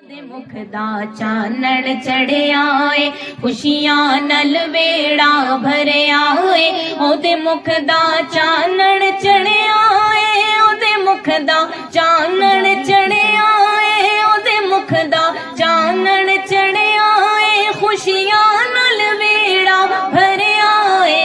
ਮੁਖ ਦਾ ਚਾਨਣ ਚੜਿਆ ਏ, ਖੁਸ਼ੀਆਂ ਨਾਲ ਵੇੜਾ ਭਰਿਆ ਏ, ਉਹਦੇ ਮੁਖ ਦਾ ਚਾਨਣ ਚੜਿਆ ਏ, ਉਹਦੇ ਮੁਖ ਦਾ ਚਾਨਣ ਚੜਿਆ ਏ, ਉਹਦੇ ਮੁਖ ਦਾ ਚਾਨਣ ਚੜਿਆ ਏ, ਖੁਸ਼ੀਆਂ ਨਾਲ ਵੇੜਾ ਭਰਿਆ ਏ।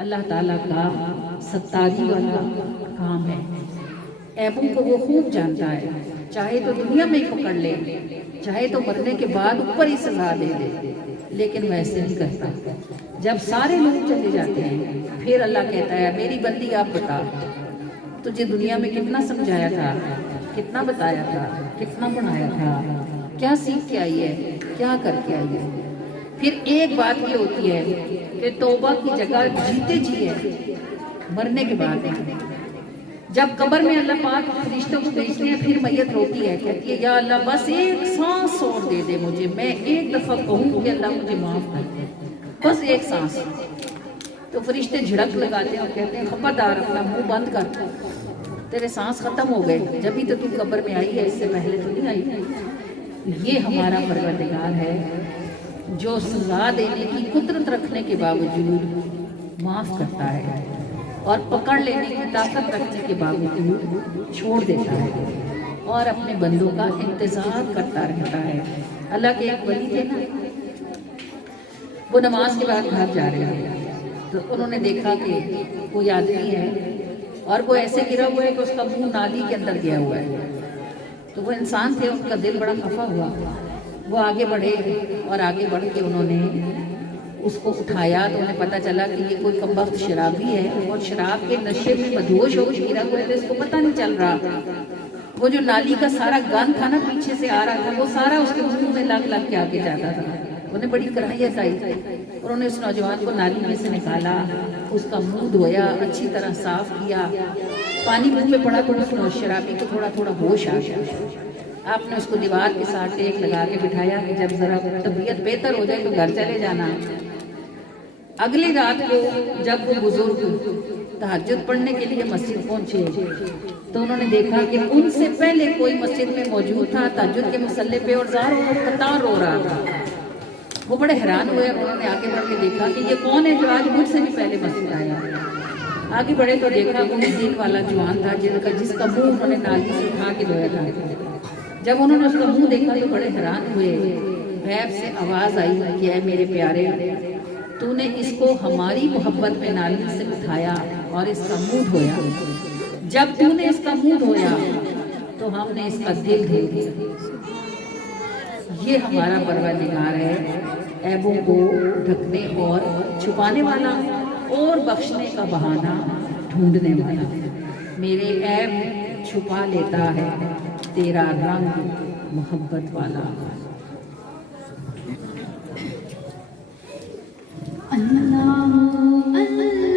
اللہ تعالیٰ کا ستاری والا کام ہے. عیبوں کو وہ خوب جانتا ہے. چاہے تو دنیا میں ہی پکڑ لے, چاہے تو مرنے کے بعد اوپر ہی سزا دے دے, لیکن ویسے نہیں کرتا. جب سارے لوگ چلے جاتے ہیں پھر اللہ کہتا ہے میری بندی آپ بتا, تجھے دنیا میں کتنا سمجھایا تھا, کتنا بتایا تھا, کتنا پڑھایا تھا, کیا سیکھ کے آئی ہے, کیا کر کے آئی ہے. پھر ایک بات یہ ہوتی ہے کہ توبہ کی جگہ جیتے جی ہے مرنے کے بعد ہے. جب قبر میں اللہ پاک فرشتوں کو بھیجتے ہیں پھر میت روتی ہے, کہتی ہے یا اللہ بس ایک سانس اور دے دے مجھے, میں ایک دفعہ کہوں کہ اللہ مجھے معاف کر دے, بس ایک سانس. تو فرشتے جھڑک لگاتے ہیں اور کہتے ہیں خبردار اپنا منہ بند کر, تیرے سانس ختم ہو گئے, جبھی تو تم قبر میں آئی ہے, اس سے پہلے تو نہیں آئی. یہ ہمارا پروردگار ہے جو سزا دینے کی قدرت رکھنے کے باوجود معاف کرتا ہے اور پکڑ لینے کی طاقت رکھنے کے باوجود چھوڑ دیتا ہے اور اپنے بندوں کا انتظار کرتا رہتا ہے. اللہ کے ایک ولی تھے نا, وہ نماز کے بعد گھر جا رہے ہیں تو انہوں نے دیکھا کہ کوئی آدمی ہے اور وہ ایسے گرا ہوا ہے کہ اس کا منہ نالی کے اندر گیا ہوا ہے. تو وہ انسان تھے, ان کا دل بڑا خفا ہوا. وہ آگے بڑھے اور آگے بڑھ کے انہوں نے اس کو اٹھایا تو انہیں پتہ چلا کہ یہ کوئی کمبخت شرابی ہے اور شراب کے نشے میں مدہوش ہو کے گرا ہوا ہے, تو اس کو پتہ نہیں چل رہا. وہ جو نالی کا سارا گند تھا نا پیچھے سے آ رہا تھا, وہ سارا اس کے منہ میں لگ لگ کے آگے جاتا تھا. انہیں بڑی کراہیت آئی اور انہوں نے اس نوجوان کو نالی میں سے نکالا, اس کا منہ دھویا, اچھی طرح صاف کیا, پانی منہ میں پڑا تو اس شرابی کو تھوڑا تھوڑا ہوش آ گیا. آپ نے اس کو دیوار کے ساتھ ٹیک لگا کے بٹھایا کہ جب ذرا طبیعت بہتر ہو جائے تو گھر چلے جانا. اگلی رات کو جب وہ بزرگ تہجد پڑھنے کے لیے مسجد پہنچے تو انہوں نے دیکھا کہ ان سے پہلے کوئی مسجد میں موجود تھا تہجد کے مصلی پہ اور زاروں کو قطار رو رہا تھا. وہ بڑے حیران ہوئے اور انہوں نے آگے بڑھ کے دیکھا کہ یہ کون ہے جو آج مجھ سے بھی پہلے مسجد آیا. آگے بڑھے تو دیکھا وہ دین والا جوان تھا جس کا منہ انہوں نے نالی سے اٹھا کے دھویا تھا. جب انہوں نے اس کا منہ دیکھا تو بڑے حیران ہوئے. غیب سے آواز آئی کہ اے میرے پیارے, تو نے اس کو ہماری محبت میں نالی سے اٹھایا اور اس کا منہ دھویا. جب تو نے اس کا منہ دھویا تو ہم نے اس کا دل دھو دیا. یہ ہمارا پروردگار ہے, عیبوں کو ڈھکنے اور چھپانے والا اور بخشنے کا بہانہ ڈھونڈنے والا. میرے عیب چھپا لیتا ہے تیرا رنگ محبت والا. اللہ اللہ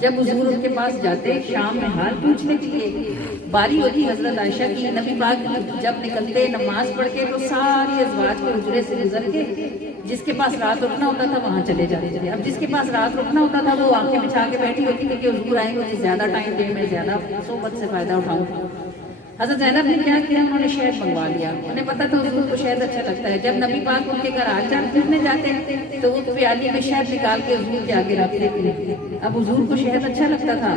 جب حضور ان کے پاس جاتے شام میں حال پوچھنے کے لیے، باری ہوتی حضرت عائشہ کی، نبی پاک جب نکلتے نماز پڑھ کے تو ساری ازواج کے حجرے سے گزر کے جس کے پاس رات رکنا ہوتا تھا وہاں چلے جاتے تھے. اب جس کے پاس رات رکنا ہوتا تھا وہ آنکھیں بچھا کے بیٹھی ہوتی تھی کہ حضور آئیں گے، زیادہ ٹائم دے میں زیادہ صحبت سے فائدہ اٹھاؤں. حضرت زینب نے کیا کیا، انہوں نے شہد منگوا لیا. انہیں پتا تھا حضور کو شہد اچھا لگتا ہے. جب نبی پاک ان کے گھر پھرنے جاتے ہیں تو وہ پیالی میں شہد نکال کے حضور کے آگے رکھ لیتے. اب حضور کو شہد اچھا لگتا تھا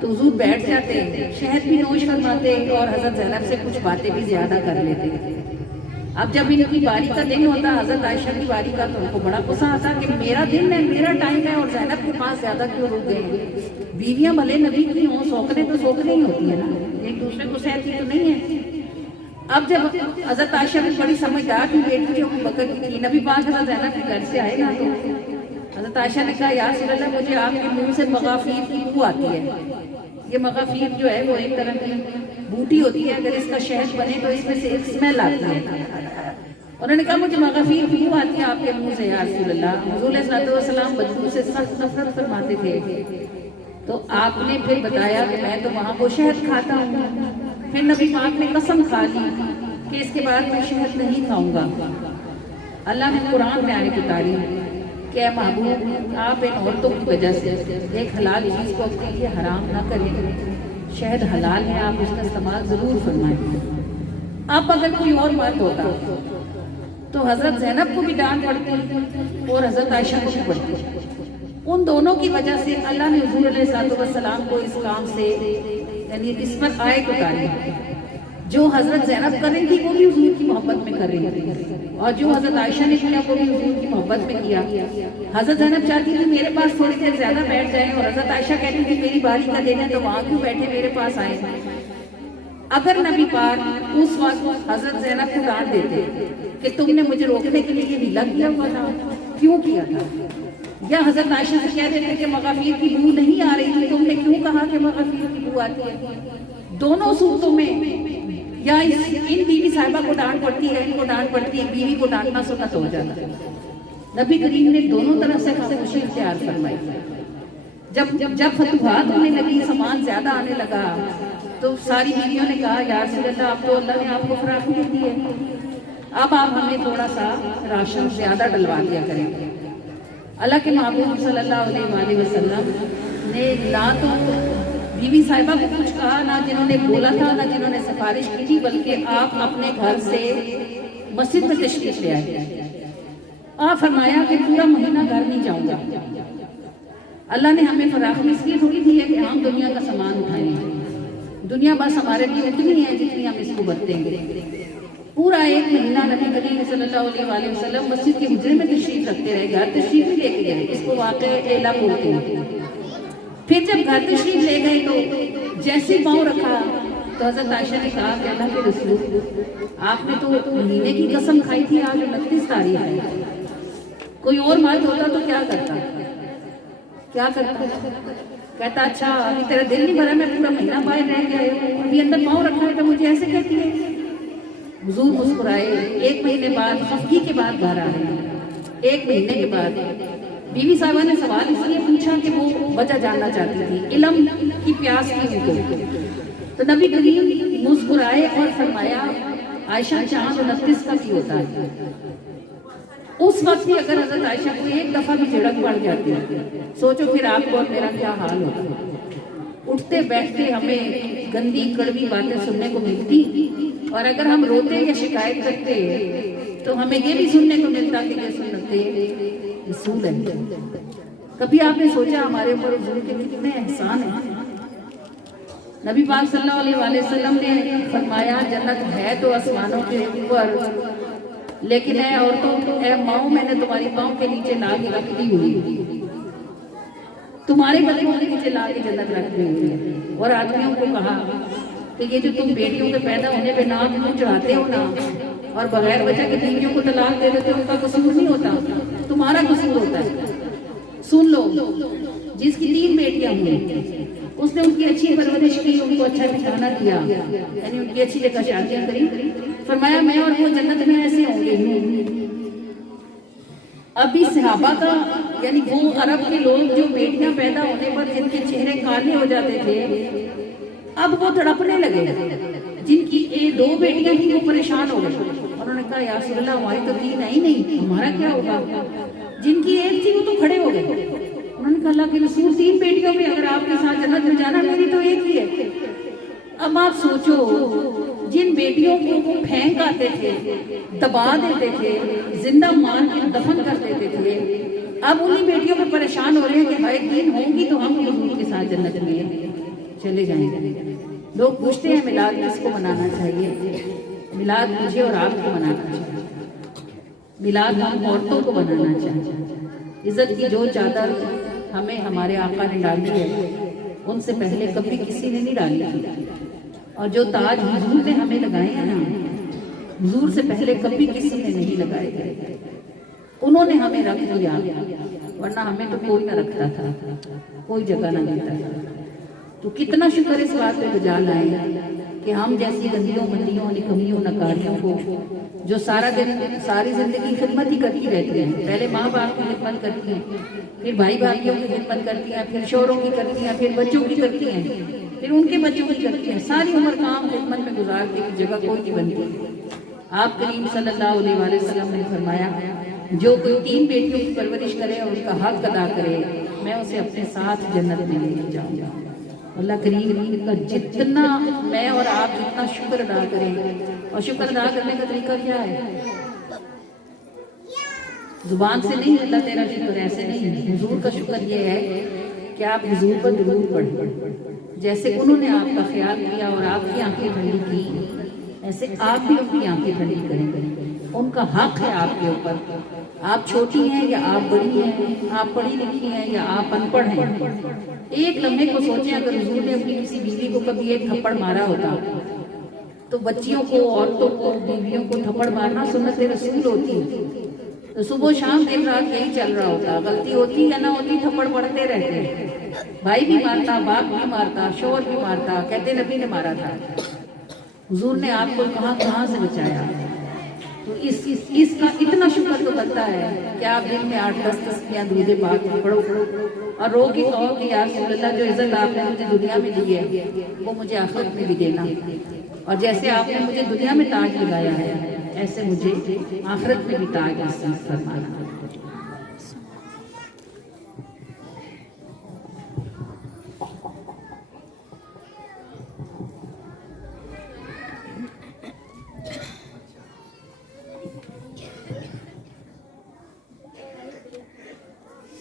تو حضور بیٹھ جاتے، شہد بھی نوش فرماتے اور حضرت زینب سے کچھ باتیں بھی زیادہ کر لیتے. اب جب ان کی باری کا دن ہوتا حضرت عائشہ کی باری کا تو ان کو بڑا غصہ آتا کہ میرا دن ہے، میرا ٹائم ہے اور زینب کے پاس زیادہ کیوں رک گئے. بیویاں بھلے نبی کی ہوں، سوکنے تو سوکنے ہی ہوتی ہے نا، ایک دوسرے کو سہتی تو نہیں ہے. اب جب حضرت عائشہ بھی بڑی سمجھدار کی بیٹی جو بکر کی تھی، نبی پاک حضرت زینب کے گھر سے آئے نا تو حضرت عائشہ نے کہا یا رسول اللہ مجھے آپ کے منہ سے مغافیر کی بو آتی ہے. یہ مغافیر جو ہے وہ ایک طرح کی بوٹی ہوتی ہے، اگر اس کا شہد بنے تو اس میں سے ایک اسمیل آتی ہے. انہوں نے کہا مجھے مغافیر کی بو آتی ہے آپ کے منہ سے یا رسول اللہ. حضور علیہ الصلوۃ والسلام بدبو سے سخت نفرت فرماتے تھے. تو آپ نے پھر بتایا کہ میں تو وہاں وہ شہد کھاتا ہوں. پھر نبی پاک نے قسم کھا لی کہ اس کے بعد میں شہد نہیں کھاؤں گا. اللہ نے قرآن میں آنے اتاری کہ اے محبوب آپ ان عورتوں کی وجہ سے ایک حلال چیز کو اپنے لیے حرام نہ کریں. شہد حلال ہے، آپ اس کا استعمال ضرور فرمائیں. اب اگر کوئی اور بات ہوتا تو حضرت زینب کو بھی ڈانٹ پڑتی اور حضرت عائشہ کو بھی پڑتی. ان دونوں کی وجہ سے اللہ نے حضور علیہ الصلوۃ والسلام کو اس کام سے یعنی اس پر آیت اتاری. جو حضرت زینب کر رہی تھی وہ بھی حضور کی محبت میں کر رہی تھی اور جو حضرت عائشہ نے کیا وہ بھی حضور کی محبت میں کیا. حضرت زینب چاہتی تھی میرے پاس تھوڑی دیر زیادہ بیٹھ جائیں اور حضرت عائشہ کہتی تھی میری باری کا دن ہے تو وہاں کیوں بیٹھے، میرے پاس آئے. اگر نبی پاک اس وقت حضرت زینب کو ڈانٹ دیتے کہ تم نے مجھے روکنے کے لیے یہ ہیلا کیا ہوا تھا، کیوں کیا تھا، یا حضرت عائشہ سے کہہ دیتے کہ مغافیر کی بو نہیں آ رہی تھی، تم نے کیوں کہا کہ مغافیر کی بو آتی ہے. دونوں صورتوں میں یا ان بیوی صاحبہ کو ڈانٹ پڑتی ہے، ان کو ڈانٹ پڑتی ہے، بیوی کو ڈانٹنا سنت ہو جاتا ہے. نبی کریم نے دونوں طرف سے خاموشی اختیار فرمائی. جب فتوحات ہونے لگی، سامان زیادہ آنے لگا تو ساری بیویوں نے کہا یا رسول اللہ اب تو اللہ نے آپ کو فراخی دی ہے، اب آپ ہمیں تھوڑا سا راشن زیادہ ڈلوا دیا کریں. اللہ کے محبوب صلی اللہ علیہ وآلہ وسلم نے نہ تو بیوی صاحبہ کو کچھ کہا، نہ جنہوں نے بولا تھا، نہ جنہوں نے سفارش کی تھی، بلکہ آپ اپنے گھر سے مسجد میں تشریف لے آئے. آپ فرمایا کہ پورا مہینہ گھر نہیں جاؤں گا. اللہ نے ہمیں فراخی اس لیے تھوڑی دی ہے کہ ہم دنیا کا سامان اٹھائیں. دنیا بس ہمارے لیے اتنی ہے جتنی ہم اس کو برتیں گے. پورا ایک مہینہ نبی کریم صلی اللہ علیہ وآلہ وسلم مسجد کے حجرے میں تشریف رکھتے رہے، گھر تشریف نہیں لے کے گئے. اس کو واقع اعلیٰ بولتے ہیں. پھر جب گھر تشریف لے گئے تو جیسے پاؤں رکھا تو حضرت عائشہ نے کہا کہ اللہ کے رسول آپ نے تو مہینے کی قسم کھائی تھی، آج 29 تاریخ ہے. کوئی اور مرد ہوتا تو کیا کرتا، کہتا اچھا ابھی تیرا دل نہیں بھرا، میں پورا مہینہ باہر رہ گیا ہوں، ابھی اندر پاؤں رکھا ہے تو مجھے ایسے کہتی ہے. حضور مسکرائے. ایک مہینے بعد خفگی کے بعد باہر آ رہے ہیں. ایک مہینے کے بعد بیوی صاحبہ نے سوال اس لیے پوچھا کہ وہ وجہ جاننا چاہتی تھی، علم کی پیاس کی ان کو. تو نبی کریم مسکرائے اور فرمایا عائشہ چاند 29 کا بھی ہوتا ہے. اس وقت بھی اگر حضرت عائشہ کو ایک دفعہ بھی جھڑک پڑ جاتی ہے، سوچو پھر آپ کو اور میرا کیا حال ہوتا. اٹھتے بیٹھتے ہمیں گندی کڑوی باتیں سننے کو ملتی، اور اگر ہم روتے یا شکایت کرتے تو ہمیں یہ بھی سننے کو ملتا کہ یہ سنتے رسول ہے. کبھی آپ نے سوچا ہمارے اوپر حضور کے کتنے احسان ہیں. نبی پاک صلی اللہ علیہ وآلہ وسلم نے فرمایا جنت ہے تو آسمانوں کے اوپر، لیکن اے عورتوں، اے ماؤں، میں نے تمہاری پاؤں کے نیچے لا کے رکھ دی ہوئی، تمہارے قدموں کے نیچے لا کے جنت رکھ دی ہوئی ہے. اور آدمیوں کو کہا کہ یہ جو تم بیٹیوں کے پیدا ہونے پہ نام کیوں چڑھاتے ہو نا اور بغیر وجہ کی بیویوں کو طلاق دے دیتے ہو، ان کا قصور نہیں ہوتا، تمہارا قصور ہوتا ہے. سن لو، جس کی 3 بیٹیاں ہوئی اس نے ان کی اچھی پرورش کی، ان کو اچھا ٹھکانہ دیا، یعنی ان کی اچھی جگہ شادیاں کری. فرمایا میں اور وہ جنت میں ایسے ہوں گے ابھی صحابہ کا یعنی وہ عرب کے لوگ جو بیٹیاں پیدا ہونے پر جن کے چہرے کالے ہو جاتے تھے، اب وہ تڑپنے لگے. جن کی 2 بیٹیاں تھیں وہ پریشان ہو گئے. انہوں نے کہا یا رسول اللہ ہماری تو 3 آئی نہیں، ہمارا کیا ہوگا؟ جن کی 1 تھی وہ تو کھڑے ہو گئے. انہوں نے کہا اللہ کے رسول 3 بیٹیوں میں اگر آپ کے ساتھ جنت میں جانا، میری تو 1 ہی ہے. اب آپ سوچو جن بیٹیوں کو وہ پھینک آتے تھے، دبا دیتے تھے، زندہ مار کے دفن کر دیتے تھے، اب انہی بیٹیوں میں پریشان ہو رہے ہیں کہ بھائی 3 ہوں گی تو ہم حضور کے ساتھ جنت میں چلے جائیں گے. لوگ پوچھتے ہیں میلاد کس کو منانا چاہیے؟ میلاد مجھے اور آپ کو منانا چاہیے. میلاد ہم عورتوں کو منانا چاہیے. عزت کی جو چادر ہمیں ہمارے آقا نے ڈالی ہے ان سے پہلے کبھی کسی نے نہیں ڈالی تھی. اور جو تاج حضور نے ہمیں لگائے ہیں نا، حضور سے پہلے کبھی کسی نے نہیں لگائے گئے. انہوں نے ہمیں رکھ دیا، ورنہ ہمیں تو کوئی نہ رکھتا تھا، کوئی جگہ نہ دیتا تھا. تو کتنا شکر اس بات پہ بجا لائیں کہ ہم جیسی گندیوں مندیوں نکمیوں نکاریوں کو جو سارا دن ساری زندگی خدمت ہی کرتی رہتی ہیں. پہلے ماں باپ کی خدمت کرتی ہیں، پھر بھائی بھائیوں کی خدمت کرتی ہیں، پھر شوہروں کی کرتی ہیں، پھر بچوں کی کرتی ہیں، پھر ان کے بچوں کی کرتی ہیں. ساری عمر کام خدمت میں گزار کے جگہ کوئی نہیں بنتی. آپ کریم صلی اللہ علیہ وآلہ وسلم نے فرمایا جو کوئی 3 بیٹیوں کی پرورش کرے اور ان کا حق ادا کرے، میں اسے اپنے ساتھ جنت میں لے جاؤں گا. اللہ کریم کا جتنا میں اور آپ جتنا شکر ادا کریں، اور شکر ادا کرنے کا طریقہ کیا ہے؟ زبان سے نہیں، اللہ تیرا شکر ایسے نہیں. حضور کا شکر یہ ہے کہ آپ حضور پر درود پڑھیں. جیسے انہوں نے آپ کا خیال کیا اور آپ کی آنکھیں ٹھنڈی کی، ایسے آپ بھی ان کی آنکھیں ٹھنڈی کریں. ان کا حق ہے آپ کے اوپر. آپ چھوٹی ہیں یا آپ بڑی ہیں، آپ پڑھی لکھی ہیں یا آپ ان پڑھ ہیں. ایک لمحے کو سوچیں اگر حضور نے اپنی کسی بیوی کو کبھی 1 تھپڑ مارا ہوتا تو بچیوں کو، عورتوں کو، بیویوں کو تھپڑ مارنا سنت رسول ہوتی. تو صبح شام دن رات یہی چل رہا ہوتا. غلطی ہوتی یا نہ ہوتی تھپڑ پڑتے رہتے. بھائی بھی مارتا، باپ بھی مارتا، شوہر بھی مارتا، کہتے نبی نے مارا تھا. حضور نے آپ کو کہاں سے بچایا. تو اس کا اتنا شکر تو بنتا ہے کہ آپ دن میں 8-10 تسبیحاں درود پاک پڑھو اور رو کے کہو کہ یا رسول اللہ جو عزت آپ نے مجھے دنیا میں دی ہے وہ مجھے آخرت میں بھی دینا، اور جیسے آپ نے مجھے دنیا میں تاج لگایا ہے ایسے مجھے آخرت میں بھی تاج نصیب فرمانا.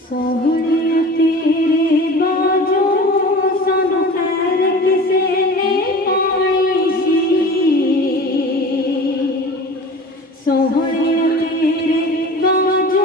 سوہنے تیرے باجو سانو خیر کسے نے پائی سی. سوہنے تیرے باجو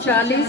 40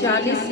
40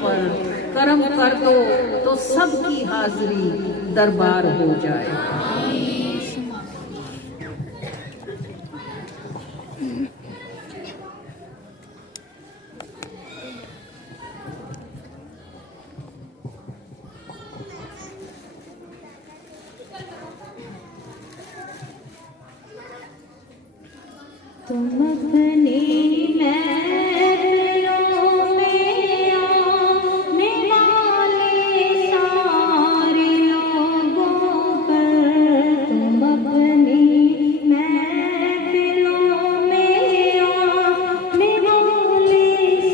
پر کرم کر دو تو سب کی حاضری دربار ہو جائے۔ تم اپنی محفلوں میں آنے والے سارے لوگوں پر، تم اپنی محفلوں میں آنے والے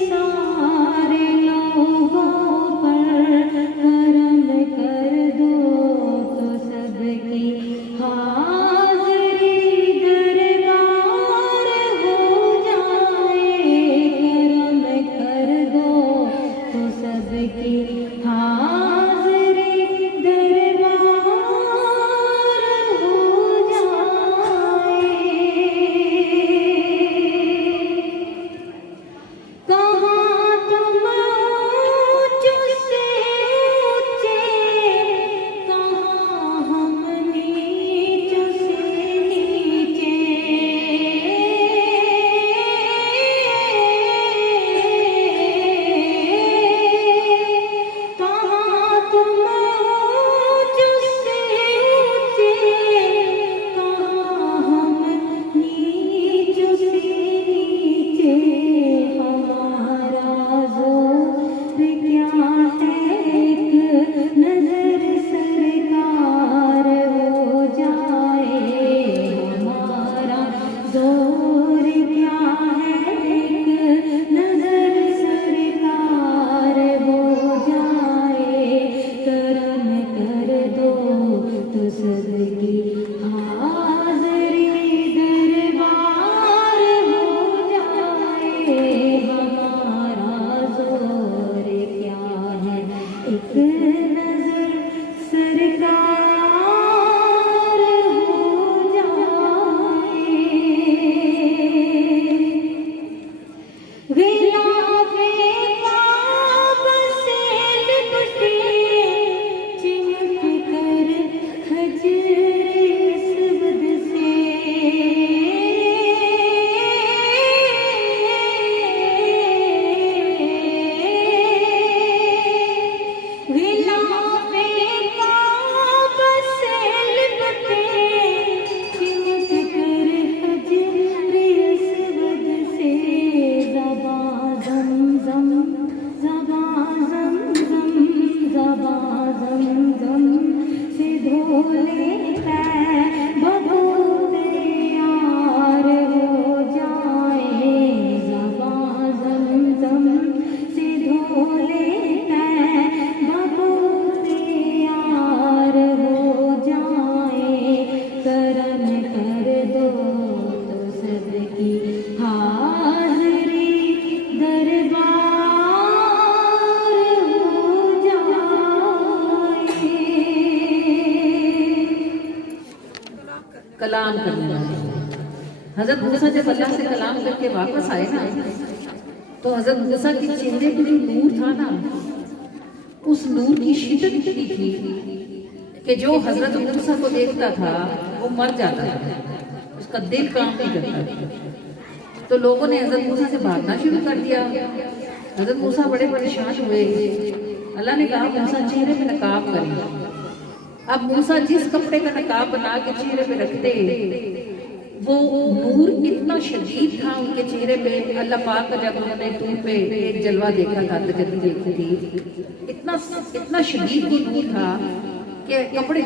سارے لوگوں پر کرم کر دو تو سب کی حاضری دربار ہو جائے، کرم کر دو تو سب کی حاضری دربار ہو جائے۔ کہاں تم اونچ سے اونچے، کہاں ہم نیچ سے نیچے، کہاں تم اونچ سے اونچے، کہاں ہم نیچ سے نیچے، ہمارا زور کیا ہے ایک نظر سرکار ہو جائے، ہمارا زور کیا ہے ایک نظر سرکار ہو جائے، کرم کر دو تو سب کی حاضری دربار ہو جائے، ہمارا زور کیا ہے ایک نظر سرکار ہو جائے۔ غلاف کعب سے لپٹے چمک کر حجر اسود سے، غلاف کعب سے لپٹے چمک کر حجر اسود سے، زباں زمزم زباں زمزم زباں زمزم سے دھو لیتا ہے بہت یار ہو جائے، زباں زمزم سے دھو لیتا ہے بہت یار ہو جائے، کرم کر دو تو سب کی حاضری دربار ہو جائے۔ کلام کرنے والے حضرت موسیٰ جب اللہ سے کلام کر کے واپس آئے نا تو حضرت موسیٰ کے چہرے پہ جو نور تھا نا، اس نور کی شدت اتنی تھی کہ جو حضرت موسیٰ کو دیکھتا تھا وہ مر جاتا تھا، اس کا دل کام نہیں کرتا تھا۔ تو لوگوں نے حضرت موسیٰ سے بھاگنا شروع کر دیا۔ حضرت موسیٰ بڑے پریشان ہوئے۔ اللہ نے کہا موسیٰ چہرے پہ نقاب کریں۔ اب موسیٰ جس کپڑے کا نقاب بنا کے چہرے پہ رکھتے، وہ نور اتنا شدید تھا ان کے چہرے پہ۔ اللہ پاک کا جب انہوں نے طور پہ ایک جلوہ دیکھا تھا، تجلی دیکھی تھی، اتنا شدید وہ نور تھا کہ کپڑے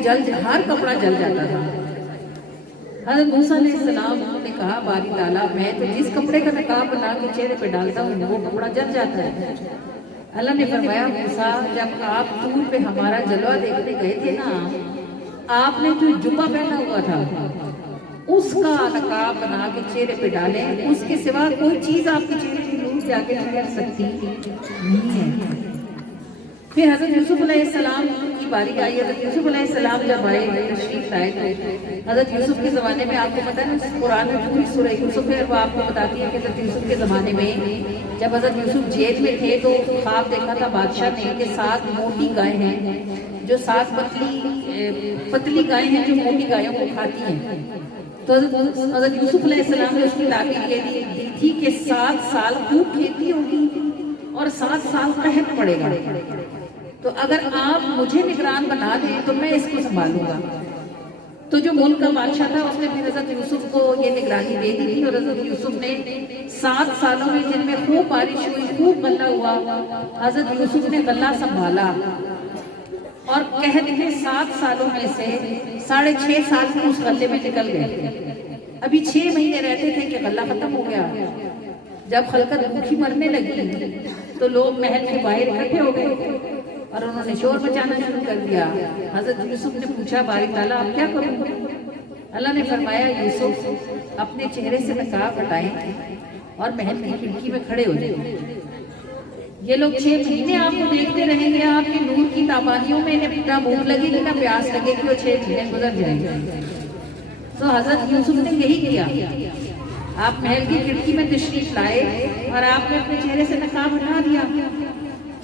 ہر کپڑا جل جاتا تھا۔ حضرت موسیٰ علیہ السلام نے کہا باری تعالیٰ میں تو جس کپڑے کا نقاب بنا کے چہرے پہ ڈالتا ہوں وہ کپڑا جل جاتا ہے۔ اللہ نے فرمایا موسیٰ جب آپ طور پہ ہمارا جلوہ دیکھنے گئے تھے نا، آپ نے جو جبہ پہنا ہوا تھا اس کا نقاب بنا کے چہرے پہ ڈالیں، اس کے سوا کوئی چیز آپ کے چہرے کی نور سے آگے نہیں کر سکتی نہیں ہے۔ پھر حضرت یوسف علیہ السلام کی باری آئی۔ حضرت یوسف علیہ السلام جب آئے تشریف لائے تھے، حضرت یوسف کے زمانے میں آپ کو پتہ ہے نا قرآن میں پوری سورہ یوسف ہے، وہ آپ کو بتاتی ہے کہ حضرت یوسف کے زمانے میں جب حضرت یوسف جیل میں تھے تو خواب دیکھا تھا بادشاہ نے کہ 7 موٹی گائے ہیں جو 7 پتلی گائے ہیں جو موٹی گایوں کو کھاتی ہیں. تو حضرت یوسف علیہ السلام نے اس کی تعبیر یہ دی تھی کہ 7 سال خوب کھیتی ہوگی اور 7 سال قحط پڑے گا. تو اگر آپ مجھے نگران بنا دیں تو میں اس کو سنبھالوں گا. تو جو ملک کا بادشاہ تھا اس نے پھر حضرت یوسف کو یہ نگرانی دے دی تھی اور حضرت یوسف نے 7 سالوں میں جن میں خوب بارش ہوئی خوب غلہ ہوا حضرت یوسف نے غلہ سنبھالا اور قحط کے 7 سالوں میں سے 6.5 سال میں اس غلے میں نکل گئے. ابھی 6 مہینے رہتے تھے کہ غلہ ختم ہو گیا. جب خلقت بھوکی مرنے لگی تو لوگ محل کے باہر اکٹھے ہو گئے اور انہوں نے شور مچانا شروع کر دیا. حضرت یوسف نے پوچھا باری تعالیٰ آپ کیا کروں؟ اللہ نے فرمایا یوسف اپنے چہرے سے نقاب ہٹائیں اور محل کی کھڑکی میں کھڑے ہو جائیں. یہ لوگ 6 مہینے آپ کو دیکھتے رہیں گے. آپ کے نور کی تابانیوں میں نہ بھوک لگے گی نہ پیاس لگے گی اور 6 مہینے گزر جائیں گے. تو حضرت یوسف نے یہی کیا. آپ محل کی کھڑکی میں تشریف لائے اور آپ نے اپنے چہرے سے نقاب ہٹا دیا.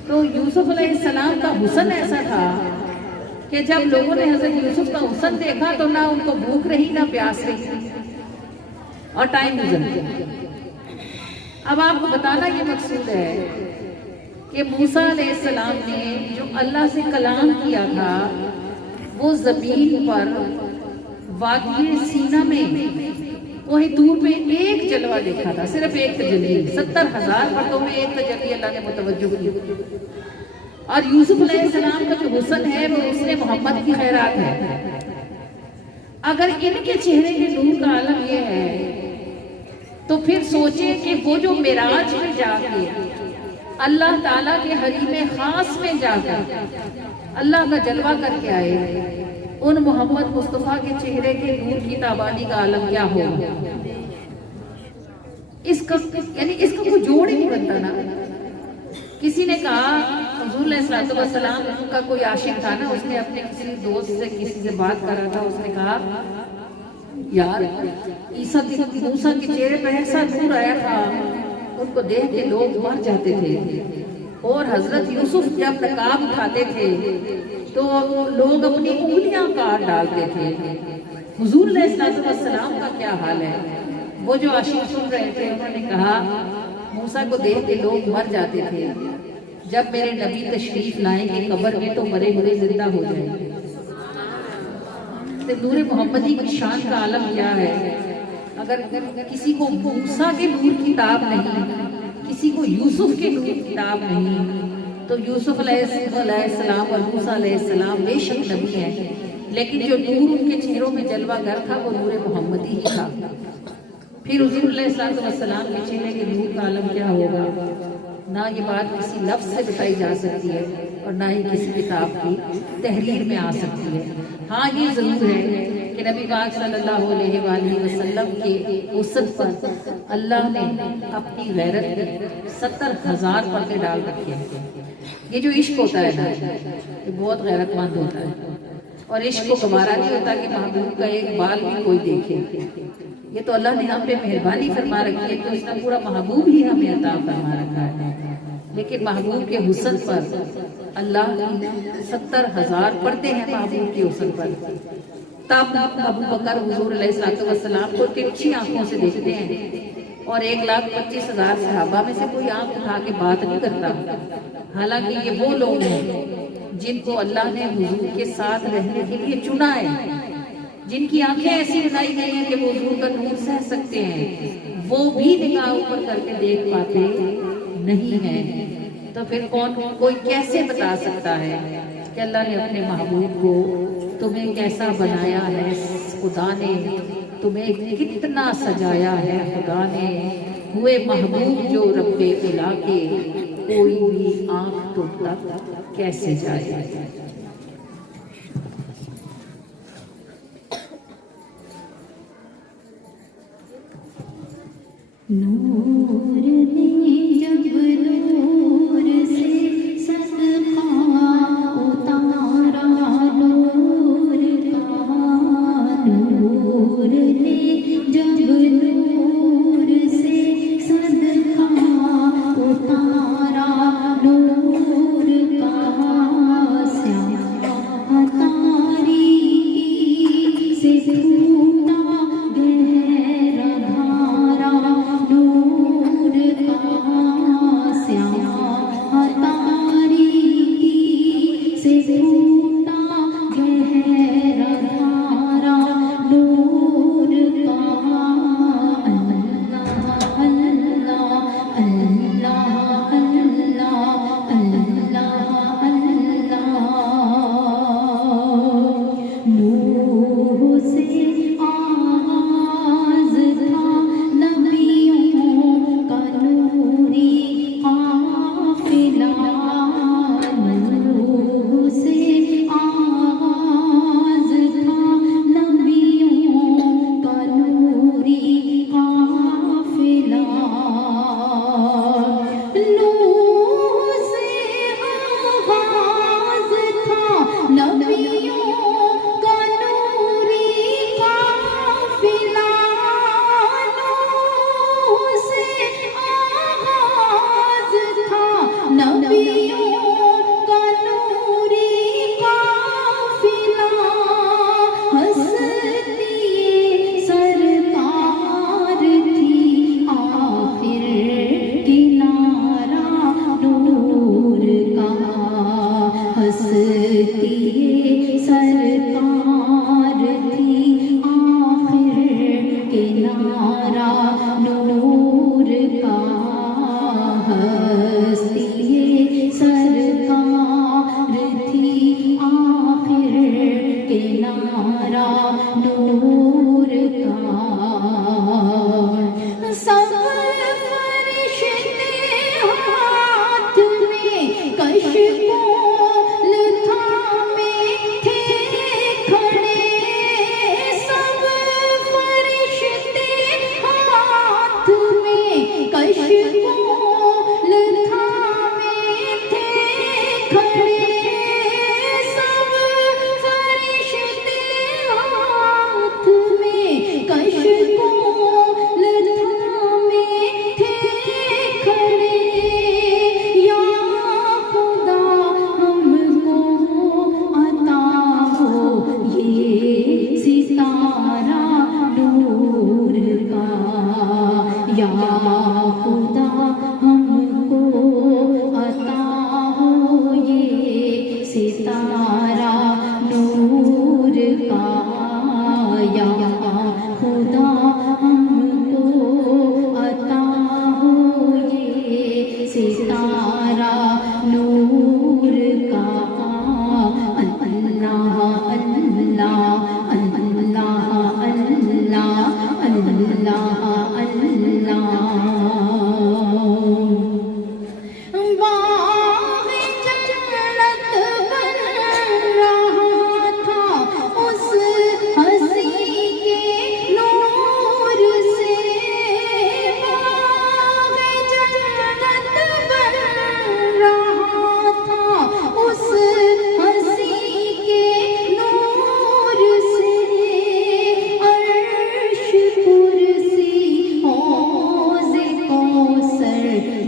تو یوسف علیہ السلام کا حسن ایسا تھا کہ جب لوگوں نے حضرت یوسف کا حسن دیکھا تو نہ ان کو بھوک رہی نہ پیاس رہی اور ٹائم گزر گیا. اب آپ کو بتانا یہ مقصود ہے کہ موسیٰ علیہ السلام نے جو اللہ سے کلام کیا تھا وہ زمین پر وادی سینا میں کوہ طور پہ ایک جلوہ دیکھا تھا. صرف ایک تجلی. 70,000 مردوں میں ایک تجلی اللہ نے متوجہ کی. اور یوسف علیہ السلام کا جو حسن ہے وہ اس نے محمد کی خیرات ہے. اگر ان کے چہرے کے نور کا عالم یہ ہے تو پھر سوچے کہ وہ جو معراج میں جا کے اللہ تعالیٰ کے حریم خاص میں جا کر اللہ کا جلوہ کر کے آئے ان محمد مصطفیٰ کے چہرے کے نور کی تابانی کا عالم کیا ہوگا. اس کا کوئی جوڑ ہی نہیں بنتا نا. کسی نے کہا حضور علیہ السلام کا کوئی عاشق تھا نا, اس نے اپنے کسی دوست سے کسی سے بات کر رہا تھا. اس نے کہا یار موسیٰ کے چہرے پہ ایسا نور آیا تھا ان کو دیکھ کے لوگ مر جاتے تھے. اور حضرت یوسف جب نقاب اٹھاتے تھے تو لوگ اپنی انگلیاں کاٹ ڈالتے تھے. حضور علیہ السلام کا کیا حال ہے؟ وہ جو عاشق سن رہے تھے انہوں نے کہا موسیٰ کو دیکھ کے لوگ مر جاتے تھے. جب میرے نبی تشریف لائیں گے قبر میں تو مرے ہوئے زندہ ہو جائیں گے. نور محمدی کی شان کا عالم کیا ہے. اگر کسی کو موسیٰ کے نور کی تاب نہیں, کسی کو یوسف کے نور کی تاب نہیں, تو یوسف علیہ السلام اور موسیٰ علیہ السلام بے شک نبی ہیں, لیکن جو نور ان کے چہروں میں جلوہ گر تھا وہ نور محمدی ہی تھا. پھر حضور علیہ السلام کے چہرے کے نور کا عالم کیا ہوگا, نہ یہ بات کسی لفظ سے بتائی جا سکتی ہے اور نہ ہی کسی کتاب کی تحریر میں آ سکتی ہے. ہاں یہ ضرور ہے کہ نبی پاک صلی اللہ علیہ وآلہ وسلم کے وسط پر اللہ نے اپنی غیرت میں 70,000 پردے ڈال رکھے ہیں. یہ جو عشق ہوتا ہے نا یہ بہت غیرت مند ہوتا ہے اور عشق کو گوارا نہیں ہوتا کہ محبوب کا ایک بال بھی کوئی دیکھے. یہ تو اللہ نے ہم پہ مہربانی فرما رکھی ہے کہ اس کا پورا محبوب ہی ہمیں عطا فرما رکھا ہے. لیکن محبوب کے حسن پر اللہ کی 70,000 پردے ہیں محبوب کے حسن پر. تب ابو بکر حضور علیہ السلام کو ترچھی آنکھوں سے دیکھتے ہیں اور 1,25,000 صحابہ میں سے کوئی آنکھ اٹھا کے بات نہیں کرتا. حالانکہ یہ وہ لوگ ہیں جن کو اللہ نے حضور کے ساتھ رہنے کے لیے چنا ہے, جن کی آنکھیں ایسی بنائی گئی ہیں کہ وہ حضور کا نور سہ سکتے ہیں, وہ بھی نگاہ اوپر کر کے دیکھ پاتے نہیں ہیں. تو پھر کوئی کیسے بتا سکتا ہے کہ اللہ نے اپنے محبوب کو تمہیں کیسا بنایا ہے, خدا نے تمہیں کتنا سجایا ہے, خدا نے ہوئے محبوب جو رب الا کے کوئی بھی آنکھ تو تک کیسے جائے. نور نے جب نور سے صدقہ اتارا نور کا, نور نے جب نور سے صدقہ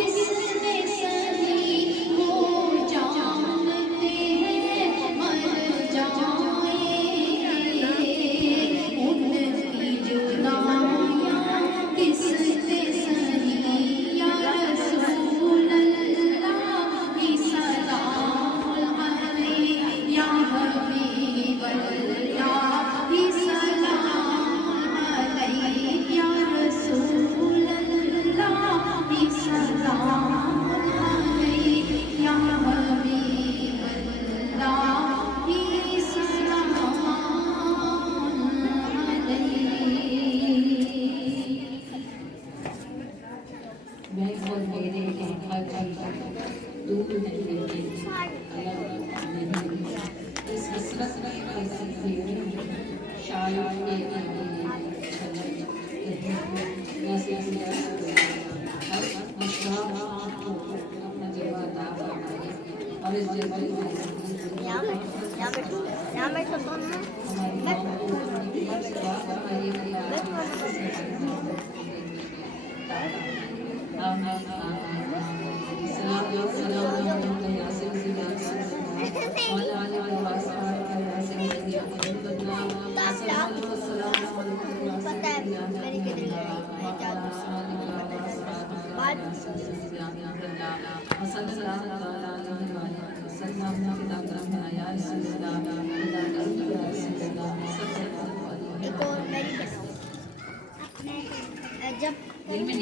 کس نے سہی وہ جانتے ہیں مر جائیں ان کی جدائیاں کس نے سہی یا رسول اللہ کی سلام علیہ یا حبیب اللہ کی سلام علیہ یا رسول اللہ کی سلام علیہ یا حبیب اللہ کی سلام علیہ. میں اور میرے ہر دور نہیں اس حسرت میں ایسی بھیڑ شاید کے اپنا جلوہ عطا فرمائے اور اس جلوے میں ہماری قوم کو اپنی ہر سوا فرمائے جب دل میں